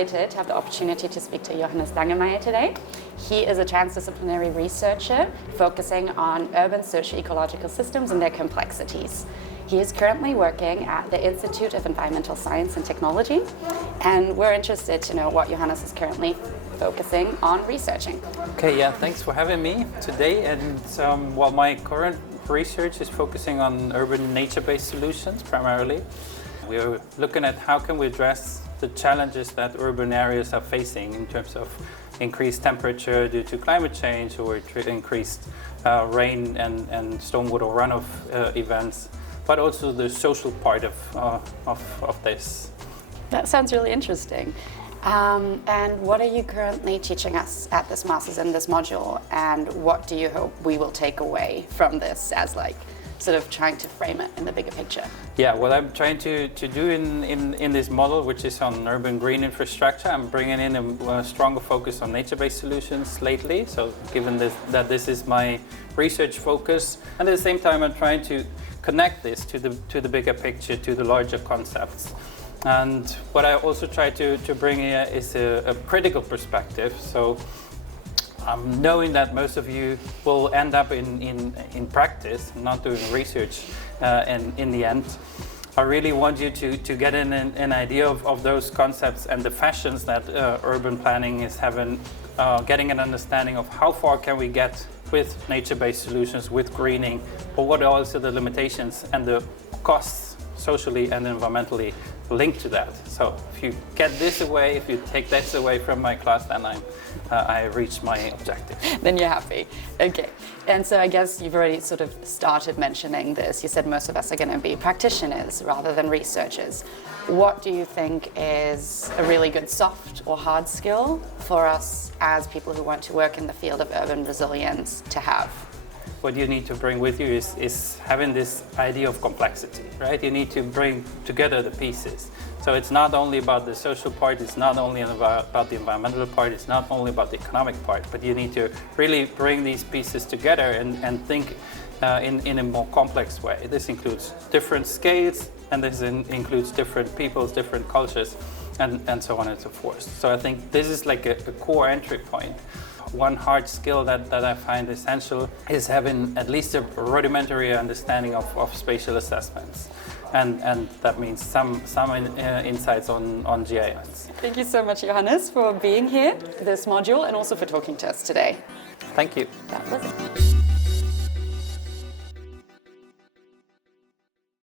excited to have the opportunity to speak to Johannes Langemeier today. He is a transdisciplinary researcher focusing on urban socio-ecological systems and their complexities. He is currently working at the Institute of Environmental Science and Technology, and we're interested to know what Johannes is currently focusing on researching. Okay, yeah, thanks for having me today. And well, my current research is focusing on urban nature-based solutions primarily. We're looking at how can we address the challenges that urban areas are facing in terms of increased temperature due to climate change or increased rain and stormwater runoff events, but also the social part of this. That sounds really interesting. And what are you currently teaching us at this Masters in this module, and what do you hope we will take away from this as sort of trying to frame it in the bigger picture? Yeah, what I'm trying to do in this model, which is on urban green infrastructure, I'm bringing in a stronger focus on nature-based solutions lately. So given that this is my research focus, and at the same time I'm trying to connect this to the bigger picture, to the larger concepts. And what I also try to bring here is a critical perspective. So knowing that most of you will end up in practice, not doing research in the end, I really want you to get an idea of those concepts and the fashions that urban planning is having, getting an understanding of how far can we get with nature-based solutions, with greening, but what are also the limitations and the costs socially and environmentally linked to that. So if you get this away, if you take this away from my class, then I reached my objective. Then you're happy. Okay. And so I guess you've already sort of started mentioning this. You said most of us are going to be practitioners rather than researchers. What do you think is a really good soft or hard skill for us as people who want to work in the field of urban resilience to have? What you need to bring with you is having this idea of complexity, right? You need to bring together the pieces. So it's not only about the social part, it's not only about the environmental part, it's not only about the economic part, but you need to really bring these pieces together and think in a more complex way. This includes different scales, and this includes different peoples, different cultures, and so on and so forth. So I think this is like a core entry point. One hard skill that I find essential is having at least a rudimentary understanding of spatial assessments. And that means some insights on GIS. Thank you so much, Johannes, for being here, this module, and also for talking to us today. Thank you. That was it.